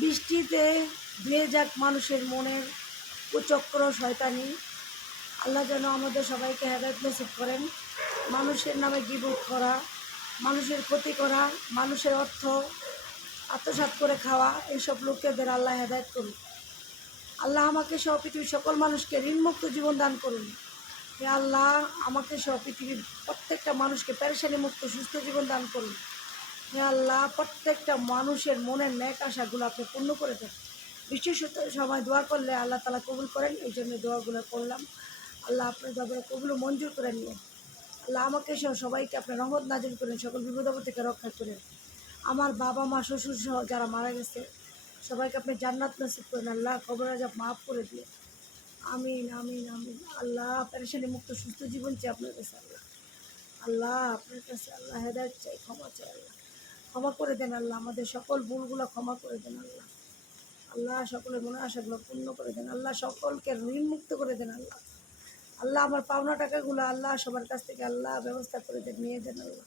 বৃষ্টিতে ধুয়ে যাক মানুষের মনের কুচক্র শয়তানি। আল্লাহ যেন আমাদের সবাইকে হেদায়েত নসিব করেন। মানুষের নামে গীবত করা, মানুষের ক্ষতি করা, মানুষের অর্থ আত্মসাৎ করে খাওয়া, এইসব লোকেদের আল্লাহ হেদায়েত করুন। আল্লাহ আমাকে সহ পৃথিবীর সকল মানুষকে ঋণমুক্ত জীবন দান করুন। হে আল্লাহ, আমাকে সহ পৃথিবীর প্রত্যেকটা মানুষকে পেরেশানি মুক্ত সুস্থ জীবন দান করুন। হে আল্লাহ, প্রত্যেকটা মানুষের মনের ন্যাক আশাগুলো আপনি পূর্ণ করে দেন। বিশেষ সময় দোয়া করলে আল্লাহ তাআলা কবুল করেন, এই জন্য দোয়াগুলো করলাম। আল্লাহ আপনার দরবারে কবুল ও মঞ্জুর করে নিয়ে আল্লাহ আমাকে সহ সবাইকে আপনার রহমত নাজিল করেন, সকল বিপদ আপদ থেকে রক্ষা করেন। আমার বাবা মা শ্বশুর সহ যারা মারা গেছে সবাইকে আপনি জান্নাত নসিব করেন। আল্লাহ কবর আযাব মাফ করে দিয়ে আমিন আমিন আমিন। আল্লাহ পেরেশানি মুক্ত সুস্থ জীবন চাই আপনার কাছে। আল্লাহ আল্লাহ আপনার কাছে আল্লাহ হেদায়েত চাই, ক্ষমা চাই। আল্লাহ ক্ষমা করে দেন। আল্লাহ আমাদের সকল ভুলগুলো ক্ষমা করে দেন। আল্লাহ আল্লাহ সকলের মনে আশাগুলো পূর্ণ করে দেন। আল্লাহ সকলকে ঋণ মুক্ত করে দেন। আল্লাহ আল্লাহ আমার পাওনা টাকাগুলো আল্লাহ সবার কাছ থেকে আল্লাহ ব্যবস্থা করে দেন, নিয়ে দেন। আল্লাহ